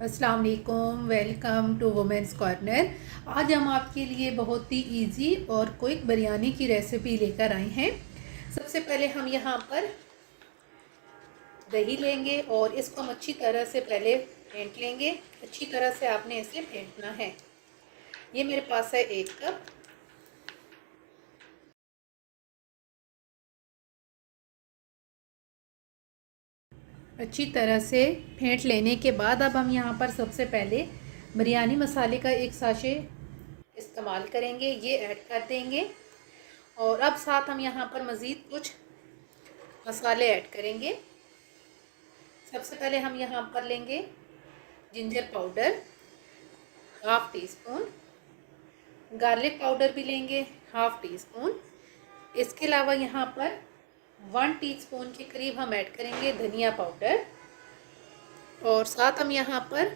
अस्सलाम वालेकुम, welcome to women's corner. आज हम आपके लिए बहुत ही इजी और क्विक बिरयानी की रेसिपी लेकर आए हैं। सबसे पहले हम यहाँ पर दही लेंगे और इसको हम अच्छी तरह से पहले फेंट लेंगे। अच्छी तरह से आपने इसे फेंटना है। ये मेरे पास है 1 कप। अच्छी तरह से फेंट लेने के बाद अब हम यहाँ पर सबसे पहले बिरयानी मसाले का एक साशे इस्तेमाल करेंगे, ये ऐड कर देंगे। और अब साथ हम यहाँ पर मज़ीद कुछ मसाले ऐड करेंगे। सबसे पहले हम यहाँ पर लेंगे ginger powder 1/2 teaspoon, garlic powder भी लेंगे 1/2 टीस्पून। इसके अलावा यहाँ पर 1 टीस्पून के करीब हम ऐड करेंगे धनिया पाउडर। और साथ हम यहाँ पर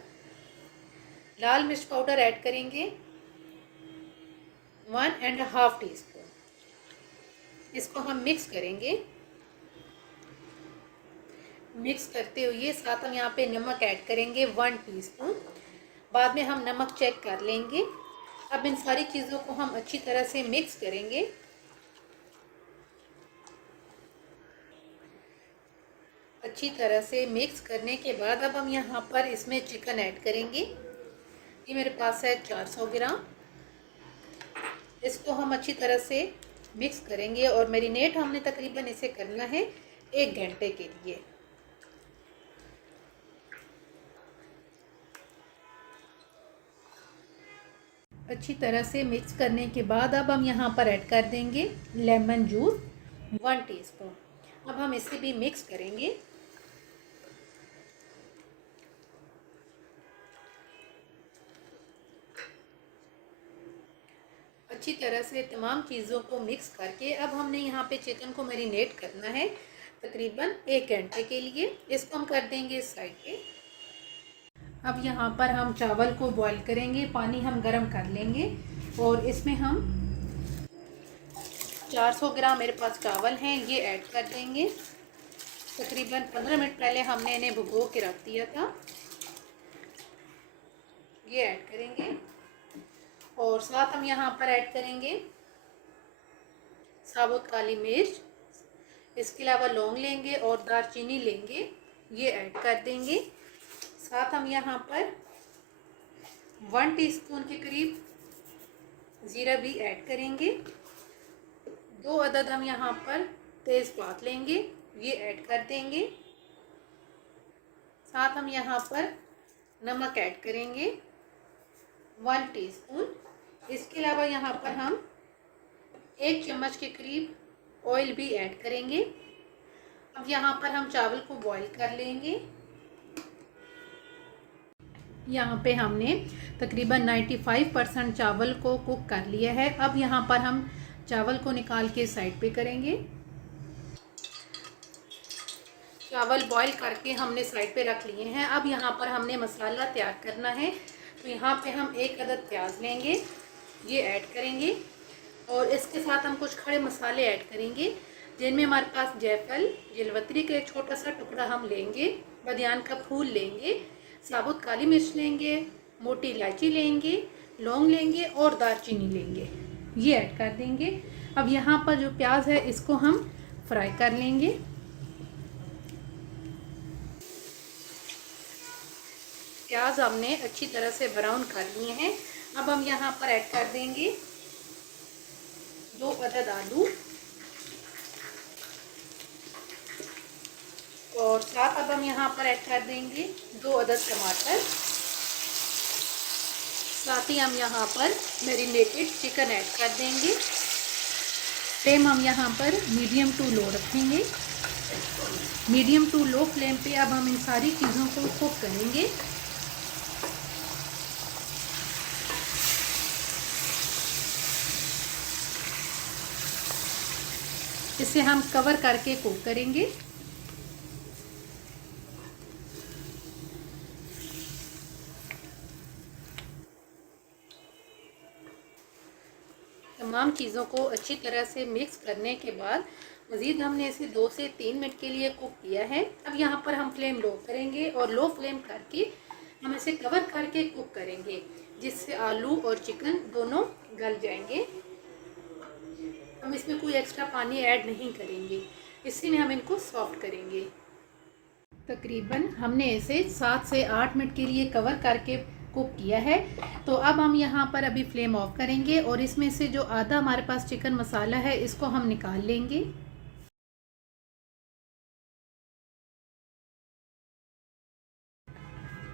लाल मिर्च पाउडर ऐड करेंगे 1.5 टीस्पून। इसको हम मिक्स करेंगे। मिक्स करते हुए साथ हम यहाँ पे नमक ऐड करेंगे 1 टीस्पून। बाद में हम नमक चेक कर लेंगे। अब इन सारी चीज़ों को हम अच्छी तरह से मिक्स करेंगे। अच्छी तरह से मिक्स करने के बाद अब हम यहाँ पर इसमें चिकन ऐड करेंगे। ये मेरे पास है 400 ग्राम। इसको हम अच्छी तरह से मिक्स करेंगे और मैरिनेट हमने तकरीबन इसे करना है 1 घंटे के लिए। अच्छी तरह से मिक्स करने के बाद अब हम यहाँ पर ऐड कर देंगे लेमन जूस 1 टीस्पून। अब हम इसे भी मिक्स करेंगे। अच्छी तरह से तमाम चीज़ों को मिक्स करके अब हमने यहाँ पे चिकन को मैरिनेट करना है तकरीबन 1 घंटे के लिए। इसको हम कर देंगे साइड पे। अब यहाँ पर हम चावल को बॉईल करेंगे। पानी हम गरम कर लेंगे और इसमें हम 400 ग्राम मेरे पास चावल हैं, ये ऐड कर देंगे। तकरीबन 15 मिनट पहले हमने इन्हें भिगो के रख दिया था। ये ऐड करेंगे और साथ हम यहाँ पर ऐड करेंगे साबुत काली मिर्च। इसके अलावा लौंग लेंगे और दालचीनी लेंगे, ये ऐड कर देंगे। साथ हम यहाँ पर 1 टीस्पून के करीब ज़ीरा भी ऐड करेंगे। 2 अदद हम यहाँ पर तेज़पात लेंगे, ये ऐड कर देंगे। साथ हम यहाँ पर नमक ऐड करेंगे 1 टीस्पून। इसके अलावा यहाँ पर हम 1 चम्मच के करीब ऑयल भी ऐड करेंगे। अब यहाँ पर हम चावल को बॉईल कर लेंगे। यहाँ पे हमने तकरीबन 95% चावल को कुक कर लिया है। अब यहाँ पर हम चावल को निकाल के साइड पे करेंगे। चावल बॉईल करके हमने साइड पे रख लिए हैं। अब यहाँ पर हमने मसाला तैयार करना है। तो यहाँ पे हम 1 अदद प्याज लेंगे, ये ऐड करेंगे और इसके साथ हम कुछ खड़े मसाले ऐड करेंगे जिनमें हमारे पास जायफल, जलवत्री का एक छोटा सा टुकड़ा हम लेंगे, बदियान का फूल लेंगे, साबुत काली मिर्च लेंगे, मोटी इलायची लेंगे, लौंग लेंगे और दालचीनी लेंगे, ये ऐड कर देंगे। अब यहाँ पर जो प्याज है इसको हम फ्राई कर लेंगे। प्याज हमने अच्छी तरह से ब्राउन कर लिए हैं। अब हम यहाँ पर ऐड कर देंगे 2 अदद आलू और साथ अब हम यहाँ पर ऐड कर देंगे 2 अदद टमाटर। साथ ही हम यहाँ पर मैरिनेटेड चिकन ऐड कर देंगे। फ्लेम हम यहाँ पर मीडियम टू लो रखेंगे। मीडियम टू लो फ्लेम पे अब हम इन सारी चीज़ों को कुक करेंगे। इसे हम कवर करके कुक करेंगे। तमाम चीज़ों को अच्छी तरह से मिक्स करने के बाद मज़ीद हमने इसे 2 से 3 मिनट के लिए कुक किया है। अब यहाँ पर हम फ्लेम लो करेंगे और लो फ्लेम करके हम इसे कवर करके कुक करेंगे, जिससे आलू और चिकन दोनों गल जाएंगे। हम इसमें कोई एक्स्ट्रा पानी ऐड नहीं करेंगे, इसी में हम इनको सॉफ्ट करेंगे। तकरीबन हमने इसे 7 से 8 मिनट के लिए कवर करके कुक किया है। तो अब हम यहाँ पर अभी फ्लेम ऑफ करेंगे और इसमें से जो आधा हमारे पास चिकन मसाला है इसको हम निकाल लेंगे।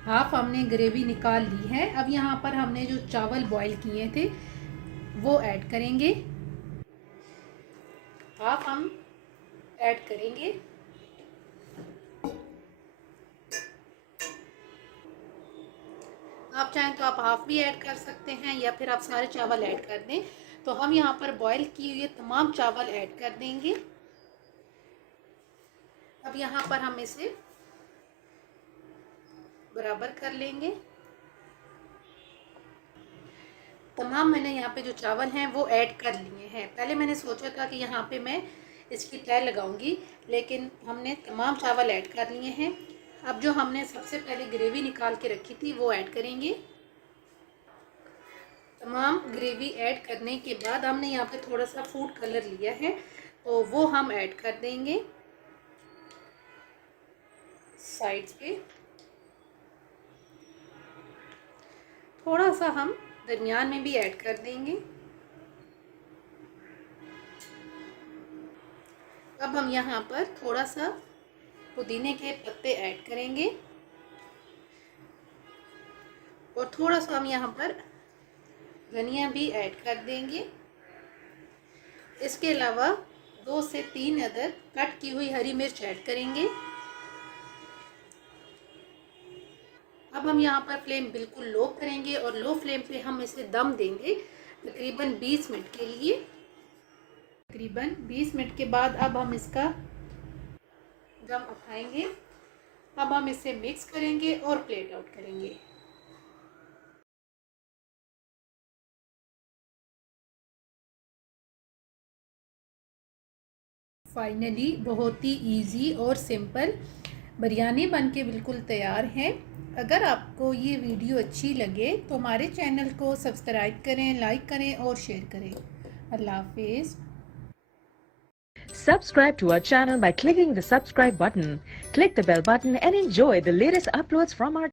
हाफ हमने ग्रेवी निकाल ली है। अब यहाँ पर हमने जो चावल बॉईल किए थे वो ऐड करेंगे। हाफ हम ऐड करेंगे। आप चाहें तो आप हाफ भी ऐड कर सकते हैं या फिर आप सारे चावल ऐड कर दें। तो हम यहाँ पर बॉईल किए हुए तमाम चावल ऐड कर देंगे। अब यहाँ पर हम इसे बराबर कर लेंगे। तमाम मैंने यहाँ पे जो चावल हैं वो ऐड कर लिए हैं। पहले मैंने सोचा था कि यहाँ पे मैं इसकी तय लगाऊंगी, लेकिन हमने तमाम चावल ऐड कर लिए हैं। अब जो हमने सबसे पहले ग्रेवी निकाल के रखी थी वो ऐड करेंगे। तमाम ग्रेवी ऐड करने के बाद हमने यहाँ पे थोड़ा सा फूड कलर लिया है तो वो हम ऐड कर देंगे साइड्स पे। थोड़ा सा हम दरमियान में भी ऐड कर देंगे। अब हम यहाँ पर थोड़ा सा पुदीने के पत्ते ऐड करेंगे और थोड़ा सा हम यहाँ पर धनिया भी ऐड कर देंगे। इसके अलावा 2 से 3 अदद कट की हुई हरी मिर्च ऐड करेंगे। अब हम यहाँ पर फ्लेम बिल्कुल लो करेंगे और लो फ्लेम पे हम इसे दम देंगे तकरीबन 20 मिनट के लिए। तकरीबन 20 मिनट के बाद अब हम इसका दम उठाएंगे। अब हम इसे मिक्स करेंगे और प्लेट आउट करेंगे। फाइनली बहुत ही इजी और सिंपल बिरयानी बनके बिल्कुल तैयार है। अगर आपको ये वीडियो अच्छी लगे तो हमारे चैनल को सब्सक्राइब करें, लाइक करें और शेयर करें। अल्लाह हाफिज़। Subscribe to our channel by clicking the subscribe button. Click the bell button and enjoy the latest uploads from our